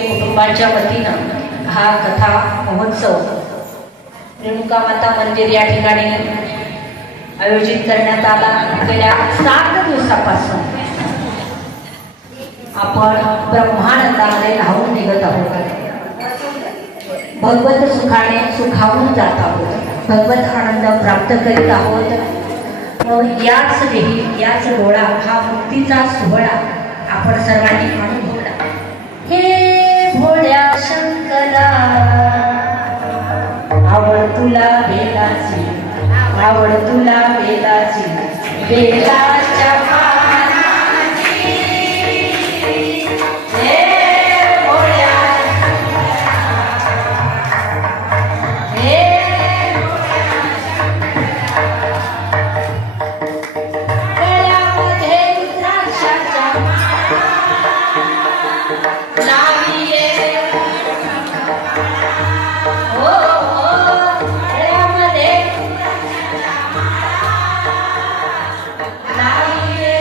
कुटुंबाच्या वतीनं हा कथा महोत्सव रेणुका माता मंदिर या ठिकाणी आयोजित करण्यात आला। गेल्या 7 दिवसापासून आपण ब्रह्मानंदामध्ये न्हावून निघत आहोत, भगवत सुखाने सुखावून जात आहोत, भगवत आनंद प्राप्त करीत आहोत। याच देही याच डोळा हा मुक्तीचा सोहळा आपण सर्वांनी अनुभवला। हे भोळ्या शंकरा आवड तुला बेलाची, आवड तुला बेलाची, बेलाच्या पानाची। हे भोळ्या हे गळ्यामध्ये रुद्राक्षाच्या लाविये हो गळ्यामध्ये लाविये।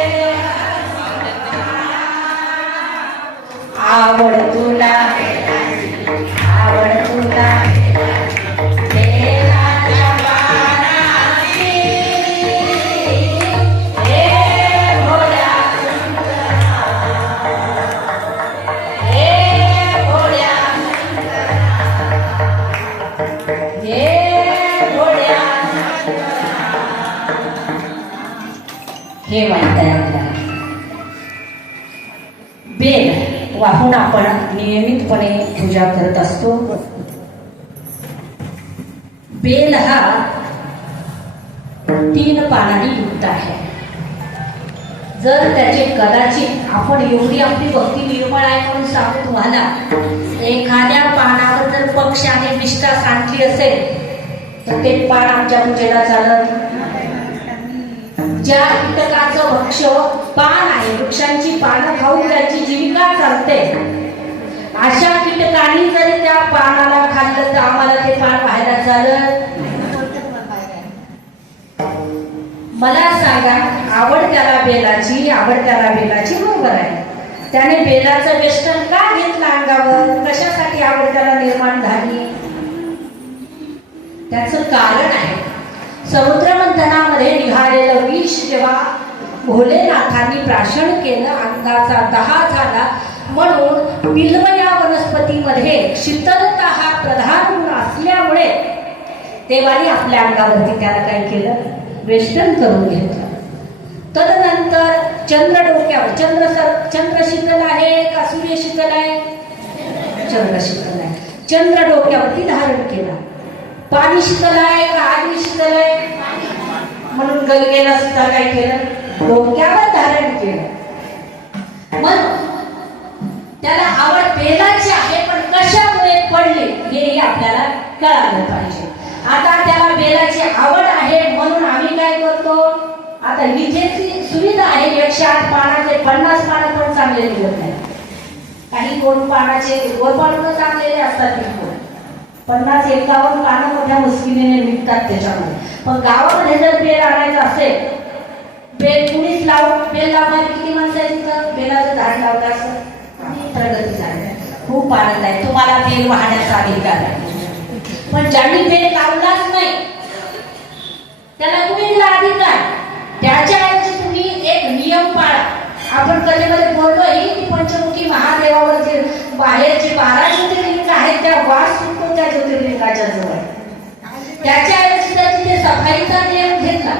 आवड तुला आवड तुला बेलाच्या पानाची। हे भोळ्या हे भोळ्या हे भोळ्या हे म्हणताय आपल्याला। बेल वाहून आपण नियमितपणे पूजा करत असतो। बेल हा 3 पानांनी युक्त आहे। जर त्याचे कदाचित आपण एवढी आपली भक्ती निर्मळ आहे म्हणून सांगू तुम्हाला, एखाद्या पानावर जर पक्ष्याने निष्ठा सांडली असेल तर ते पान आमच्या पूजेला चालत। ज्या कीटकाचं भक्ष पान आहे, वृक्षांची पानं खाऊन त्याची जीविका चालते, अशा कीटकांनी जर त्या पानाला खाल्लं तर आम्हाला ते पान व्हायला चालत। मला सांगा, आवड त्याला बेलाची, आवड त्याला बेलाची, बरोबर आहे। त्याने बेलाचं वेष्टन का घेतलं अंगावर, कशासाठी आवड त्याला निर्माण झाली, त्याचं कारण आहे। समुद्र मंथनामध्ये निघालेलं विष जेव्हा भोलेनाथांनी प्राशन केलं, अंगाचा दहा झाला, म्हणून बिल्व या वनस्पतीमध्ये शीतलता हा प्रधान गुण असल्यामुळे देवाने आपल्या अंगावरती त्याला काय केलं, वेष्टन करून घेतलं। तदनंतर चंद्र डोक्यावर, चंद्र शीतल आहे का सूर्य शीतल आहे, चंद्र शीतल आहे, चंद्र डोक्यावरती धारण केला। पाणी शीतल आहे का आगी शीतल आहे, म्हणून गंगेला सुद्धा काय केलं, डोक्यावर धारण केलं। मग त्याला आवड बेलाची आहे, पण कशामुळे पडली हे आपल्याला कळालं पाहिजे। आता त्याला बेलाची आवड आहे म्हणून आम्ही काय करतो, आता विजेची सुविधा आहे, 108 पानाचे 50 पानं पण चांगले निघत नाही, काही गोड पानाचे गोड पानं चांगलेले असतात, 50-51 पानं मोठ्या मुश्किलीने निघतात त्याच्यामध्ये। पण गावामध्ये जर बेल आणायचं असेल, बेल कुणीच बेल लावणार, किती माणसं आहेत बेलाचं झाड लावलं असं, प्रगती झाली, खूप आनंद आहे, तुम्हाला बेल वाहण्याचा अधिकार आहे। पण ज्यांनी बेल लावलाच नाही आपण कलेमध्ये बोललोय की पंचमुखी महादेवावर जे बाहेरचे 12 ज्योतिर्लिंग आहेत त्या वास सुटतो त्या ज्योतिर्लिंगाच्या जवळ. त्याच्याऐवजी जर तिथे सफाईचा नियम घेतला,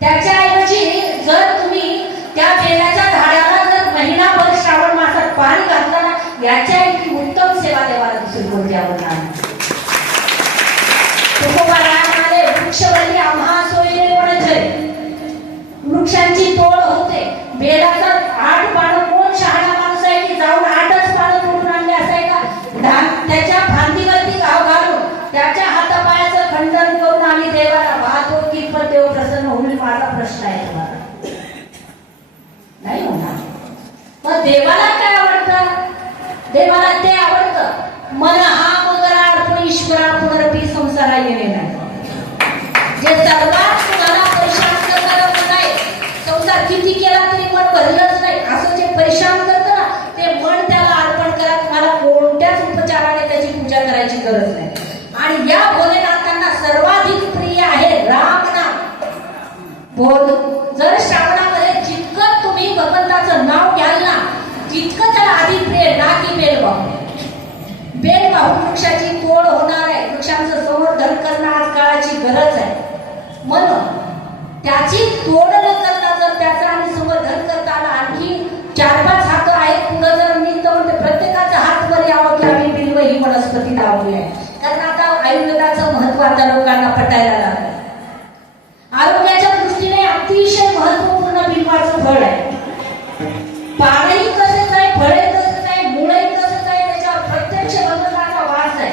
त्याच्याऐवजी जर तुम्ही त्या बेलाच्या झाडाला जर महिनाभर श्रावण मासात पाणी घातलं ना, याच्याऐवजी उत्तम सेवा देवाला दुसरी कोणती आवडणार नाही. तुकोबारामाने वृक्षवल्ली आम्हा सोयरे वनचरे, वृक्षांची तोड होते. बेलाचा 8 पानं, कोण शहाणा माणूस आहे की जाऊन 8च पानं तोडून आणले असाय का? त्याच्या फांदीवरती घाव घालून त्याच्या हातापायाचं खंडन करून आम्ही देवाला वाहतो की पण देव प्रसन्न होईल. माझा प्रश्न आहे तुम्हाला, नाही होणार. मग देवाला काय आवडतं? देवाला ते आवडतं मन हा मगरा अर्पण ईश्वरा पुनरपी संसारा येणे नाही. जे सर्वात तुम्हाला परेशान करत नाही, संसार किती केला तरी मन भरलंच नाही असं जे परेशान करतं ना, ते मन त्याला अर्पण करा. तुम्हाला कोणत्याच उपचाराने त्याची पूजा करायची गरज नाही. आणि या भोलेनाथांना सर्वाधिक प्रिय आहे राम नाम. बोल जर श्रावणामध्ये जितकं तुम्ही भगवंताचं नाव घ्याल ना, तितकं त्याला अधिक प्रिय ना की बेल वाहून. बेल वाहून वृक्षाची तोड होणार आहे. वृक्षांचं संवर्धन करणं आज काळाची गरज आहे. म्हणून त्याची तोड न करता जर त्याचं आणि संवर्धन करता आलं, आणखी 4-5 हात आहेत पुढे जर निघत म्हणते प्रत्येकाचा हात वर यावं की आम्ही बिल्व ही वनस्पती लावली आहे. कारण आता आयुर्वेदाचं महत्व आता लोकांना पटायला लागलं. आरोग्याच्या दृष्टीने अतिशय महत्वपूर्ण बिल्वाचं फळ आहे. पानही तसंच आहे, फळही तसंच आहे, मुळही तसंच आहे. त्याच्यावर प्रत्यक्ष भगवंताचा वास आहे.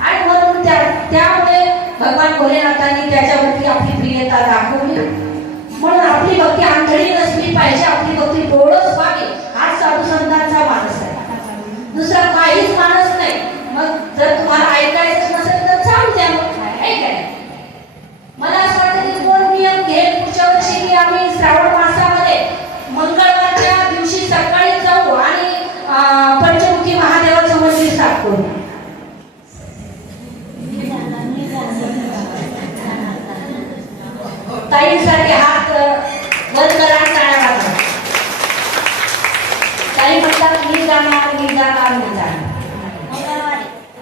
आणि म्हणून त्यामुळे भगवान भोलेनाथांनी त्याच्यावरती आपली प्रियता दाखवली. म्हणून आपली भक्ती आंधळी नसली पाहिजे, आपली भक्ती डोळस व्हावी. हा साधू संतांचा मानस आहे, दुसरा काहीच मानस नाही. मग जर तुम्हाला ऐकायचं नसेल तर चालू द्या, मग ऐकाय. मला असं वाटतं की कोण नियम घेईल पुढच्या वर्षी की आम्ही श्रावण मासामध्ये मंगळवारच्या दिवशी सकाळी जाऊ आणि पंचमुखी महादेवाचं मंदिर साफ करू. ताईंसाठी हात वर करा, टाळ्या वाजवा. ताई म्हणतात मी जाणार, मी जाणार, मी जाणार.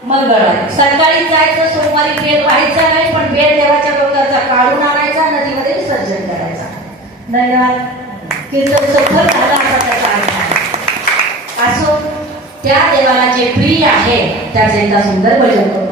मंगळवारी सकाळी जायचं, सोमवारी बेल व्हायचा नाही, पण बेल देवाच्या डोक्याचा काढून आणायचा, नदीमध्ये विसर्जन करायचा. नाही कीर्तन सफल झाला असा त्याचा अर्थ असो. त्या देवाला जे प्रिय आहे त्याचे एका सुंदर भजन करतो.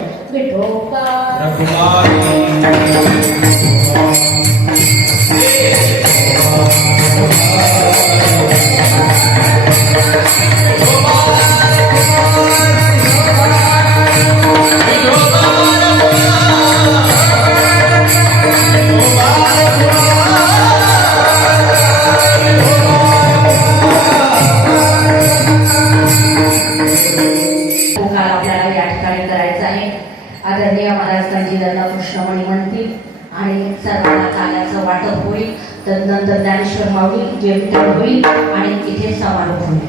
आपल्याला या ठिकाणी करायचं आहे. आदरणीय महाराज कंजीला कृष्णमणी म्हणतील आणि सर्वांना ताल्याचं वाटप होईल. तदनंतर ज्ञानेश्वर माऊली जेवण होईल आणि इथे समारोप होईल.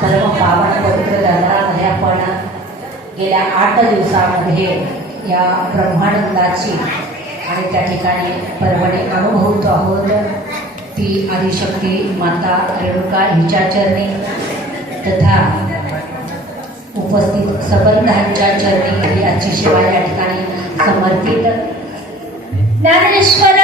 सर्व पावन पवित्र दरबारामध्ये आपण गेल्या 8 दिवसामध्ये या ब्रह्मानंदाची आणि त्या ठिकाणी पर्वणी अनुभवतो आहोत. ती आदिशक्ती माता रेणुका हिच्या चरणी तथा उपस्थित सबंधांच्या चरणी ही आजची सेवा या ठिकाणी समर्पित. ज्ञानेश्वर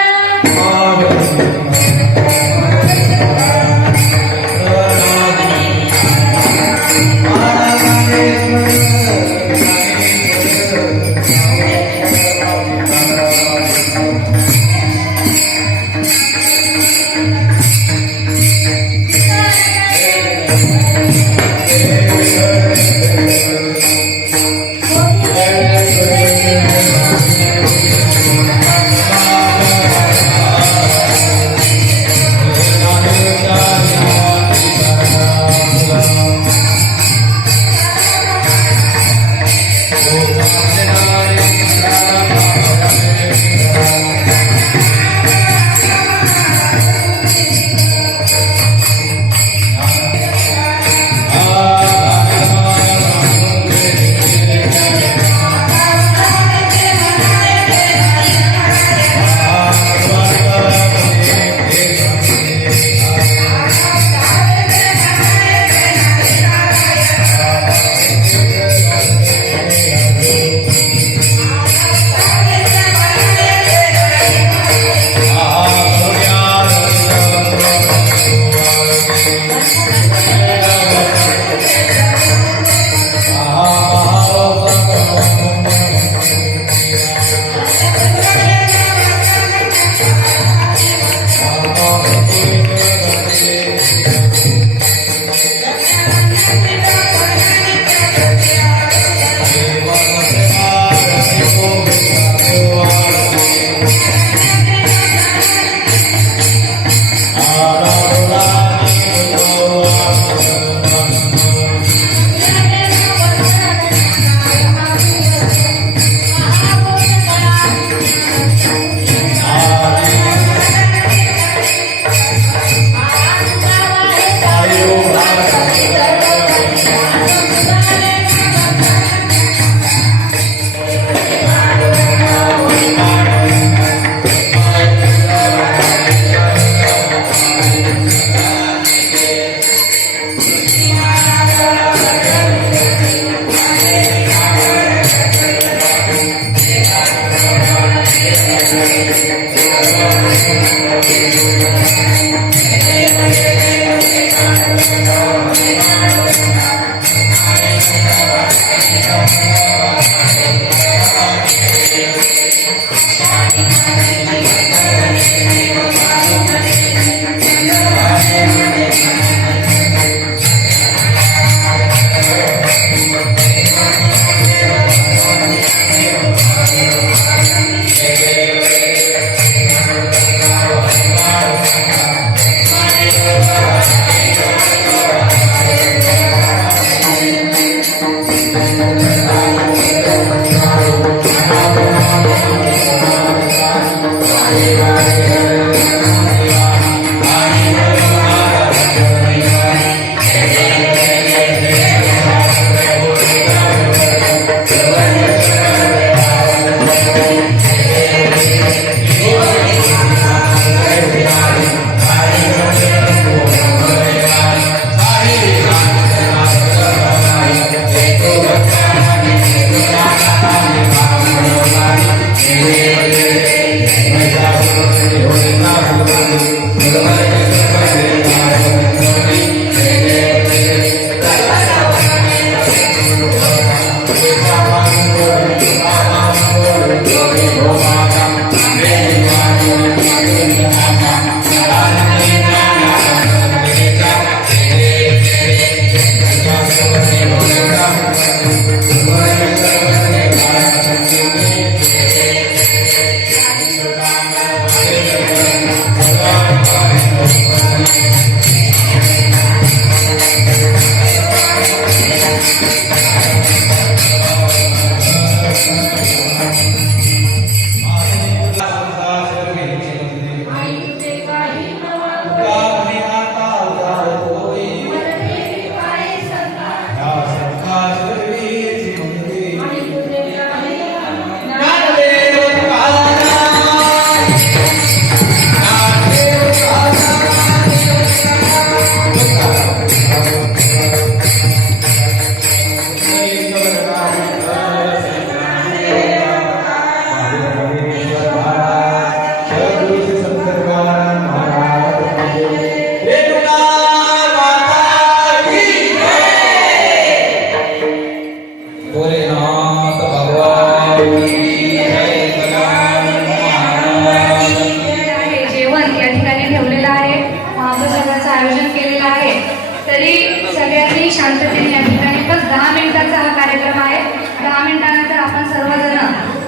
शांततेने या ठिकाणी बस 10 मिनिटाचा हा कार्यक्रम आहे. 10 मिनिटानंतर आपण सर्वजण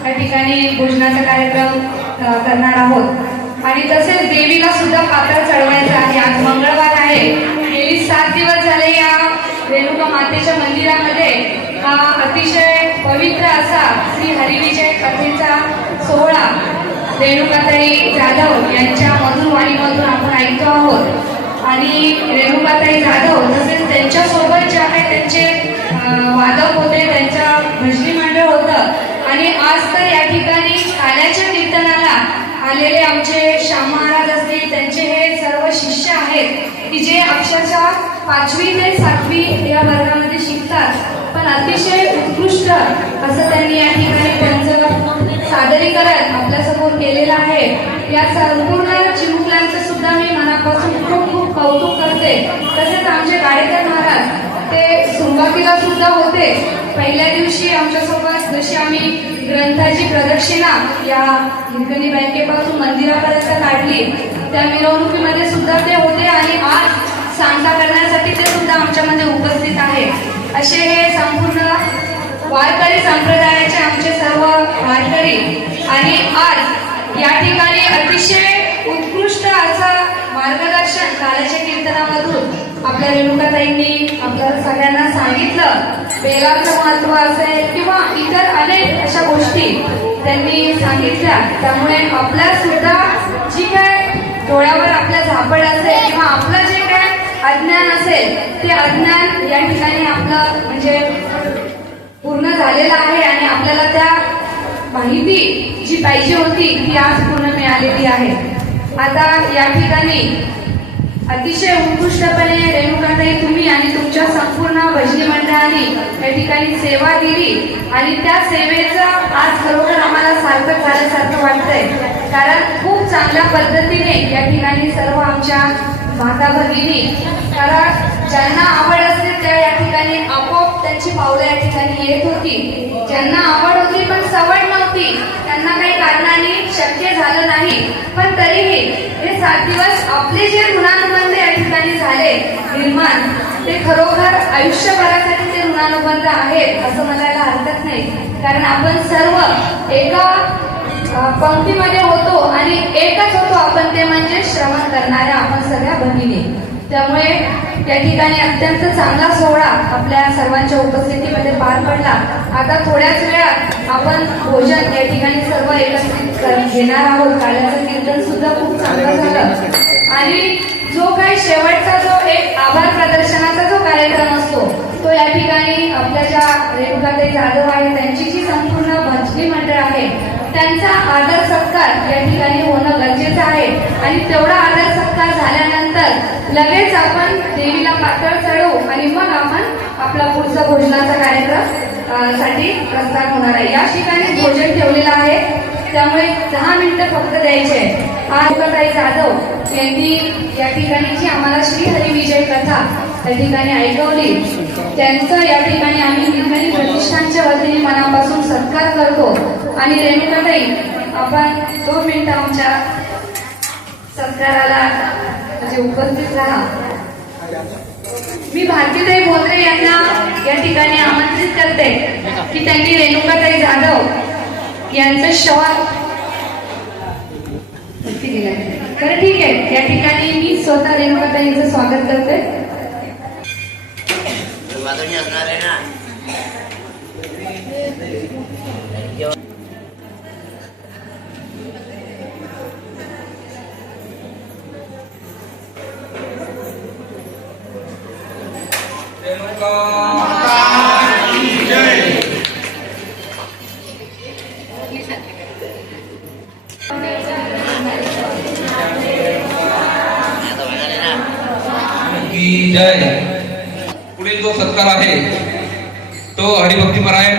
या ठिकाणी भोजनाचा कार्यक्रम करणार आहोत आणि तसेच देवीला सुद्धा पात्र चढवायचं आहे. आज मंगळवार आहे. गेली 7 दिवस झाले या रेणुका मातेच्या मंदिरामध्ये हा अतिशय पवित्र असा श्री हरिविजय कथेचा सोहळा रेणुकाताई जाधव यांच्या मधुर वाणीमधून आपण ऐकतो आहोत. आणि रेणुकाताई जाधव तसेच त्यांच्यासोबत जे आहे त्यांचे वादक होते, त्यांच्या भजनी मंडळ होतं. आणि आज तर या ठिकाणी काल्याच्या कीर्तनाला आलेले आमचे श्याम महाराज असतील, त्यांचे हे सर्व शिष्य आहेत की जे अक्षरशः 5वी ते 7वी या वर्गामध्ये शिकतात, पण अतिशय उत्कृष्ट असं त्यांनी या ठिकाणी त्यांचं सादरीकरण आपल्यासमोर केलेलं आहे. या संपूर्ण चिमुकल्यांचं सुद्धा मी मनापासून खूप खूप कौतुक करते. तसेच आमचे गाडेकर महाराज ते सुरुवातीला सुद्धा होते. पहिल्या दिवशी आमच्यासोबत जशी आम्ही ग्रंथाची प्रदक्षिणा या हिरकणी बँकेपासून मंदिरापर्यंत काढली, त्या मिरवणुकीमध्ये सुद्धा ते होते आणि आज सांगता करण्यासाठी ते सुद्धा आमच्यामध्ये उपस्थित आहे. असे हे संपूर्ण वारकरी संप्रदायाचे आमचे सर्व वारकरी. आणि आज या ठिकाणी अतिशय उत्कृष्ट असं मार्गदर्शन काल्याच्या कीर्तनामधून आपल्या रेणुकाताईंनी आपल्याला सगळ्यांना सांगितलं. बेलाचं महत्व असेल किंवा इतर अनेक अशा गोष्टी त्यांनी सांगितल्या. त्यामुळे आपल्या सुद्धा जी काय डोळ्यावर आपल्या झापड असेल किंवा आपलं जे काय अज्ञान असेल ते अज्ञान या ठिकाणी आपलं म्हणजे पूर्ण झालेलं आहे आणि आपल्याला त्या माहिती जी पाहिजे होती ती आज पूर्ण मिळालेली आहे. आता या ठिकाणी अतिशय उत्कृष्टपणे रेणुकाताई तुम्ही आणि तुमच्या संपूर्ण भजनी मंडळाने या ठिकाणी सेवा दिली आणि त्या सेवेचं आज खरोखर आम्हाला सार्थक झाल्यासारखं वाटतंय. कारण खूप चांगल्या पद्धतीने या ठिकाणी सर्व आमच्या माता भगिनी, कारण ज्यांना आवड असते त्या या ठिकाणी आपोआप त्यांची पावलं या ठिकाणी येत होती. ज्यांना आवड होती पण सवड नव्हती त्यांना काही कारणाने शक्य झालं नाही, पण तरीही हे 7 दिवस आपले जे ऋणानुबंध या ठिकाणी आहेत असं म्हणायला हरकत नाही, कारण आपण सर्व एका पंक्तीमध्ये होतो आणि एकच होतो आपण, ते म्हणजे श्रवण करणाऱ्या आपण सगळ्या भगिनी. त्यामुळे या ठिकाणी अत्यंत चांगला सोहळा आपल्या सर्वांच्या उपस्थितीमध्ये पार पडला. आता थोड्याच वेळात आपण भोजन या ठिकाणी सर्व एकत्रित घेणार आहोत. काल्याचं कीर्तन सुद्धा खूप चांगलं झालं आणि जो काही शेवटचा जो एक आभार प्रदर्शनाचा जो कार्यक्रम असतो तो या ठिकाणी आपल्या ज्या रेणुकाताई जाधव आहे त्यांची जी संपूर्ण भजनी मंडळ आहे त्यांचा आदर सत्कार या ठिकाणी होणं गरजेचं आहे. आणि तेवढा आदर सत्कार झाल्यानंतर लगेच आपण देवीला पातळ चढवू आणि मग आपण आपला पुढचा भोजनाचा कार्यक्रम साठी प्रस्थान होणार आहे. या ठिकाणी भोजन ठेवलेलं आहे, त्यामुळे 10 मिनिटं फक्त द्यायचे. आज रेणुकाताई जाधव यांनी या ठिकाणी जी आम्हाला श्रीहरी विजय कथा या ठिकाणी ऐकवली, त्यांचं या ठिकाणी आम्ही निखळी प्रतिष्ठानच्या वतीने मनापासून सत्कार करतो. आणि रेणुकाताई, आपण 2 मिनिटं आमच्या सत्काराला म्हणजे उपस्थित राहा. मी भारतीताई बोत्रे यांना या ठिकाणी आमंत्रित करते की त्यांनी रेणुकाताई जाधव यांचं शॉल तर ठीक आहे, या ठिकाणी मी स्वतः रेणुकाताईंचं स्वागत करते. जय. पुढील जो सत्कार आहे तो हरिभक्तीपरायण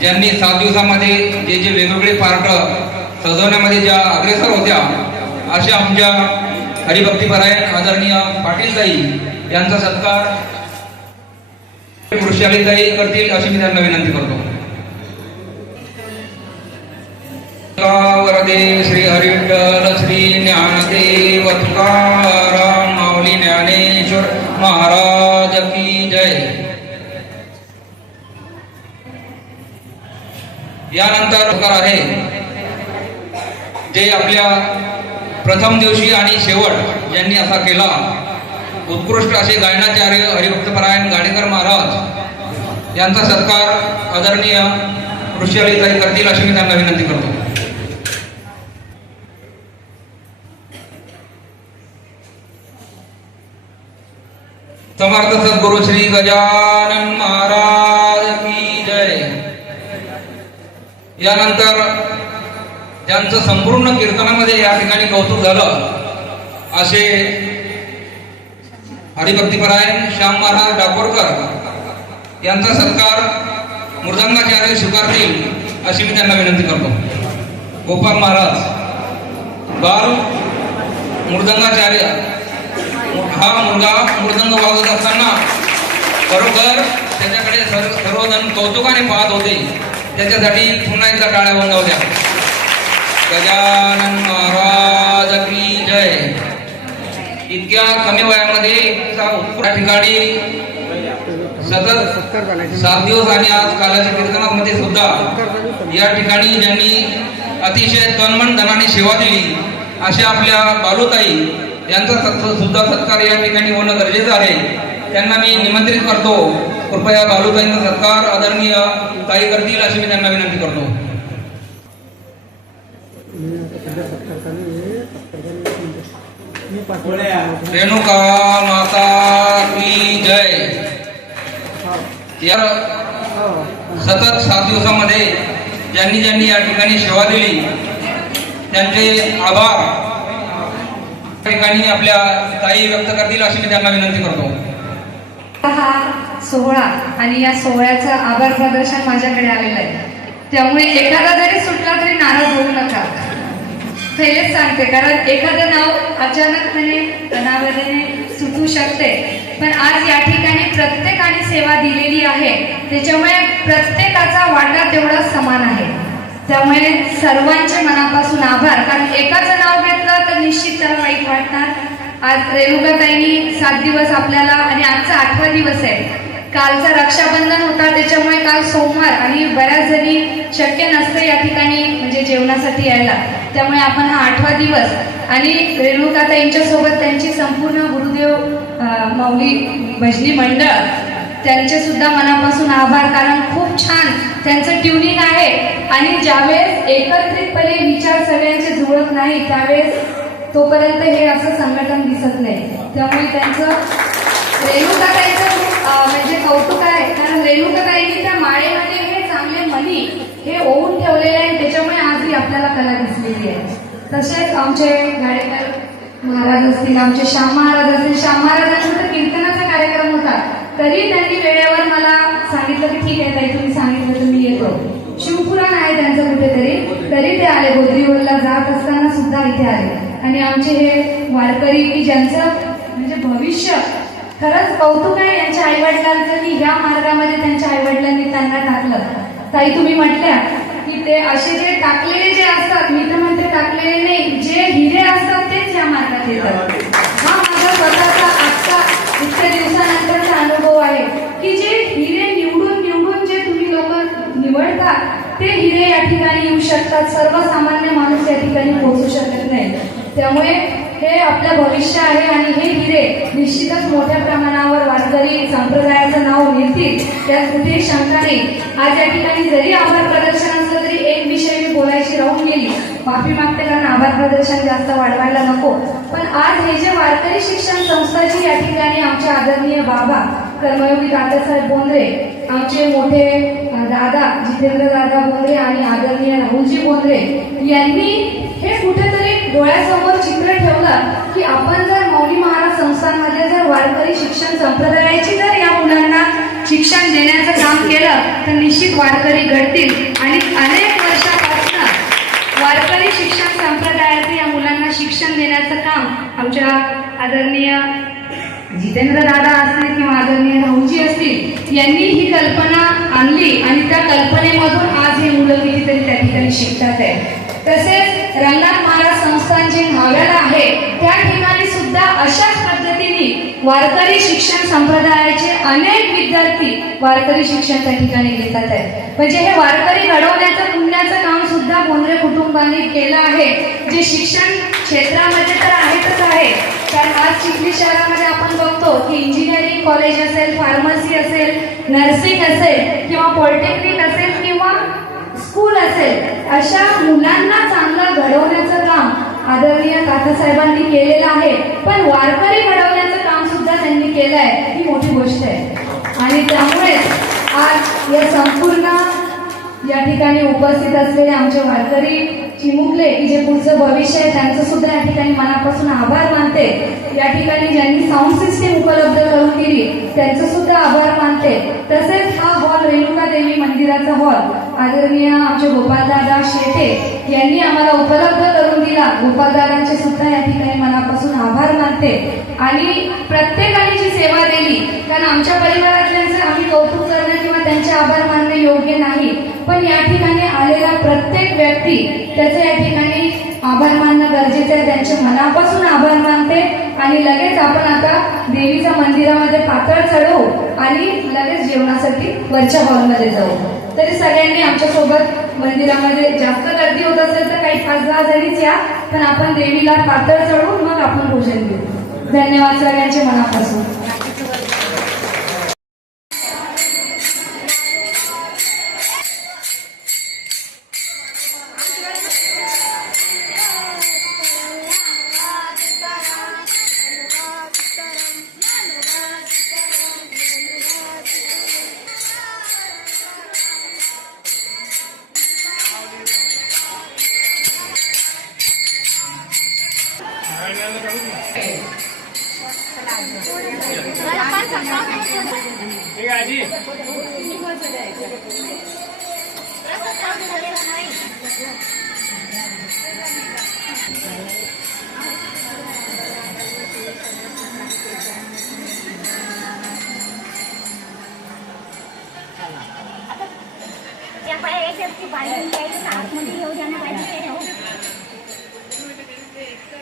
ज्यांनी 7 दिवसामध्ये जे जे वेगवेगळे पार्ट सजवण्यामध्ये ज्या अग्रेसर होत्या अशा आमच्या हरिभक्तीपरायण आदरणीय पाटीलताई यांचा सत्कार वृषालीताई करतील अशी मी त्यांना विनंती करतो. वरदे श्री हरिविठ्ठल श्री ज्ञानदेव तुकाराम माऊली ज्ञानेश्वर महाराज की जय. यानंतर प्रकार आहे जे आपल्या प्रथम दिवशी आणि शेवट ज्यांनी असा केला, उत्कृष्ट असे गायनाचार्य हरिभक्तपरायण गाडेकर महाराज यांचा सत्कार आदरणीय वृषालीताई करतील अशी मी त्यांना विनंती करतो. समर्थ सद्गुरु श्री गजानन महाराज की जय. यानंतर ज्यांचं संपूर्ण कीर्तनामध्ये या ठिकाणी कौतुक झालं असे हरिभक्तीपरायण श्याम महाराज डाकोरकर यांचा सत्कार मृदंगाचार्य स्वीकारतील अशी मी त्यांना विनंती करतो. गोपाल महाराज बाल मृदंगाचार्य हा मुलगा मृदंग वाजवत असताना बरोबर त्याच्याकडे सर्वजण कौतुकाने पाहत होते. त्याच्यासाठी पुन्हा एकदा टाळ्या बंगावू द्या. गजानन महाराज की जय. इतक्या कमी वयामध्ये या ठिकाणी सतत 7 दिवस आणि आज कालाच्या कीर्तनामध्ये सुद्धा या ठिकाणी ज्यांनी अतिशय तनमन धनाने सेवा दिली अशा आपल्या बालूताई यांचा सुद्धा सत्कार या ठिकाणी होणं गरजेचं आहे. त्यांना मी निमंत्रित करतो. कृपया बालूताईंचा सत्कार आदरणीय ताई करतील अशी मी त्यांना विनंती करतो. रेणुका माता की जय. या सतत 7 दिवसामध्ये ज्यांनी ज्यांनी या ठिकाणी सेवा दिली त्यांचे आभार ठिकाणी आपल्या ताई व्यक्त करतील अशी मी त्यांना विनंती करतो. हा सोहळा आणि या सोहळ्याचं आभार प्रदर्शन माझ्याकडे आलेलं आहे, त्यामुळे एखादा जरी सुटला तरी नाराज होऊ नका. पहिलेच सांगते, कारण एखादं नाव अचानकपणे अनावधाने सुटू शकते, पण आज या ठिकाणी प्रत्येकाने सेवा दिलेली आहे त्याच्यामुळे प्रत्येकाचा वाटा तेवढा समान आहे. त्यामुळे सर्वांचे मनापासून आभार. कारण एकाचं नाव घेतलं तर निश्चित त्याला वाईट वाटणार. आज रेणुकाताईंनी 7 दिवस आपल्याला आणि आजचा 8वा दिवस आहे. कालचं रक्षाबंधन होता, त्याच्यामुळे काल सोमवार आणि बऱ्याच जणी शक्य नसते या ठिकाणी म्हणजे जेवणासाठी यायला, त्यामुळे आपण हा 8वा दिवस आणि रेणुकाता यांच्यासोबत त्यांची संपूर्ण गुरुदेव माऊली भजनी मंडळ त्यांचे सुद्धा मनापासून आभार, कारण खूप छान त्यांचं ट्युनिंग आहे आणि ज्यावेळेस एकत्रितपणे विचार सगळ्यांचे जुळत नाही त्यावेळेस तोपर्यंत हे असं संघटन दिसत नाही. त्यामुळे त्यांचं रेणुकाताईंचं म्हणजे कौतुक आहे, कारण रेणुकाताईंनी त्या माळेमध्ये हे चांगले मनी हे ओवून ठेवलेले आहे, त्याच्यामुळे आजही आपल्याला कला दिसलेली आहे. तसेच आमचे गाडेकर महाराज असतील, आमचे श्याम महाराज असतील, श्याम महाराजांचा तर कीर्तनाचा कार्यक्रम होता तरी त्यांनी वेळेवर मला सांगितलं की ठीक आहे ताई तुम्ही सांगितलं तर मी येतो. शिवपुराण आहे त्यांचं कुठेतरी तरी ते आले, गोदरीवरला जात असताना सुद्धा इथे आले. आणि आमचे हे वारकरी की ज्यांचं म्हणजे भविष्य खरंच कौतुक आहे यांच्या आईवडिलांचं की ह्या मार्गामध्ये त्यांच्या आईवडिलांनी त्यांना टाकलं. ताई तुम्ही म्हटल्या की ते असे जे टाकलेले जे असतात, मी तर म्हणते टाकलेले नाही, जे हिरे असतात तेच या मार्गात येतात. हा माझा स्वतःचा आजचा इतक्या दिवसानंतरचा अनुभव आहे की जे हिरे निवडून निवडून जे तुम्ही लोक निवडतात ते हिरे या ठिकाणी येऊ शकतात, सर्वसामान्य माणूस या ठिकाणी पोहोचू शकत नाही. त्यामुळे हे आपलं भविष्य आहे आणि हे हिरे निश्चितच मोठ्या प्रमाणावर वारकरी संप्रदायाचं नाव नेतील त्यात कुठेही शंका नाही. आज या ठिकाणी जरी आभार प्रदर्शन असलं तरी एक विषय मी बोलायची राहून गेली, माफी मागते कारण आभार प्रदर्शन जास्त वाढवायला नको. पण आज हे जे वारकरी शिक्षण संस्थाची या ठिकाणी आमचे आदरणीय बाबा कर्मयोगी तात्यासाहेब बोंद्रे, आमचे मोठे दादा जितेंद्र दादा बोंद्रे आणि आदरणीय राहुलजी बोंद्रे यांनी हे कुठेतरी डोळ्यासमोर चित्र ठेवलं की आपण जर मौली महाराज संस्थांमध्ये जर वारकरी शिक्षण संप्रदायाची जर या मुलांना शिक्षण देण्याचं काम केलं तर निश्चित वारकरी घडतील. आणि अनेक वर्षापासून वारकरी शिक्षण संप्रदायाचं या मुलांना शिक्षण देण्याचं काम आमच्या आदरणीय जितेंद्र दादा असतील किंवा आदरणीय राहुलजी असतील यांनी ही कल्पना आणली आणि त्या कल्पनेमधून आज हे मुलं कितीतरी त्या ठिकाणी शिकतात आहे. तसेच रंगनाथ महाराज संस्थान जे न्हाव्याला आहे त्या ठिकाणी सुद्धा अशाच पद्धतीने वारकरी शिक्षण संप्रदायाचे अनेक विद्यार्थी वारकरी शिक्षण त्या ठिकाणी घेतात आहे. म्हणजे हे वारकरी घडवण्याचं पुण्याचं काम सुद्धा बोंद्रे कुटुंबाने केलं आहे, जे शिक्षण क्षेत्रामध्ये तर आहेतच आहे. कारण आज चिखली शहरामध्ये आपण बघतो की इंजिनिअरिंग कॉलेज असेल, फार्मसी असेल, नर्सिंग असेल किंवा पॉलिटेक्निक असेल किंवा स्कूल असेल, अशा मुलांना चांगलं घडवण्याचं काम आदरणीय तात्यासाहेबांनी केलेलं आहे. पण वारकरी घडवण्याचं काम सुद्धा त्यांनी केलं आहे, ही मोठी गोष्ट आहे. आणि त्यामुळे आज या संपूर्ण या ठिकाणी उपस्थित असलेले आमचे वारकरी चिमुकले की जे पुढचं भविष्य आहे त्यांचं सुद्धा या ठिकाणी मनापासून आभार मानते. या ठिकाणी ज्यांनी साऊंड सिस्टीम उपलब्ध करून दिली त्यांचं सुद्धा आभार मानते. तसेच हा हॉल रेणुका देवी मंदिराचा हॉल आदरणीय आमचे गोपालदादा शेटे यांनी आम्हाला उपलब्ध करून दिला. गोपालदादांचे सुद्धा या ठिकाणी मनापासून आभार मानते. आणि प्रत्येकाने जी सेवा दिली, कारण आमच्या परिवारातल्यांचं आम्ही कौतुक करणं किंवा त्यांचे आभार मानणे योग्य नाही, पण या ठिकाणी आलेला प्रत्येक व्यक्ती त्याचे या ठिकाणी आभार मानणं गरजेचं आहे. त्यांचे मनापासून आभार मानते. आणि लगेच आपण आता देवीच्या मंदिरामध्ये पातळ चढवू आणि लगेच जेवणासाठी वरच्या हॉलमध्ये जाऊ. तरी सगळ्यांनी आमच्यासोबत मंदिरामध्ये जास्त गर्दी होत असेल तर काही 5-10 जणीच या, पण आपण देवीला पातळ चढवून मग आपण भोजन घेऊ. धन्यवाद सगळ्यांचे मनापासून.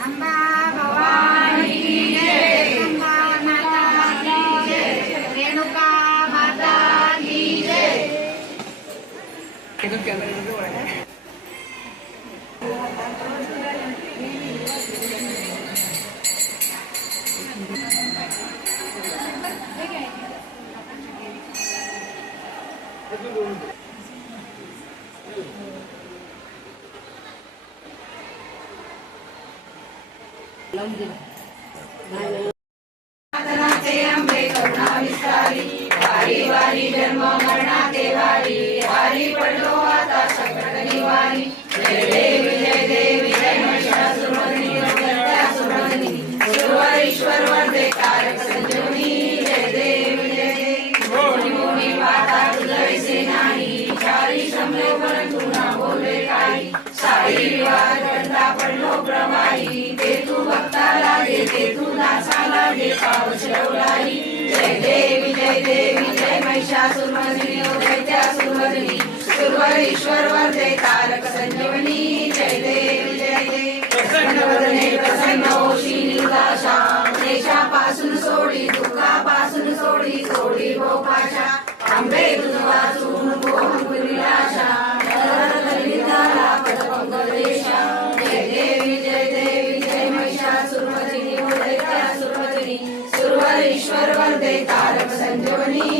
अंबा भवानी की जय, अंबा माता की जय, रेणुका माता देशापासून सोडी दुःखापासून सोडी भोपाशा आंबे तुझ वाचून निराशा पदपंकदेशा जय देवी जय महिषासुरमर्दिनी दैत्यासुरमर्दिनी सुरवर ईश्वर वरदे तारक संजीवनी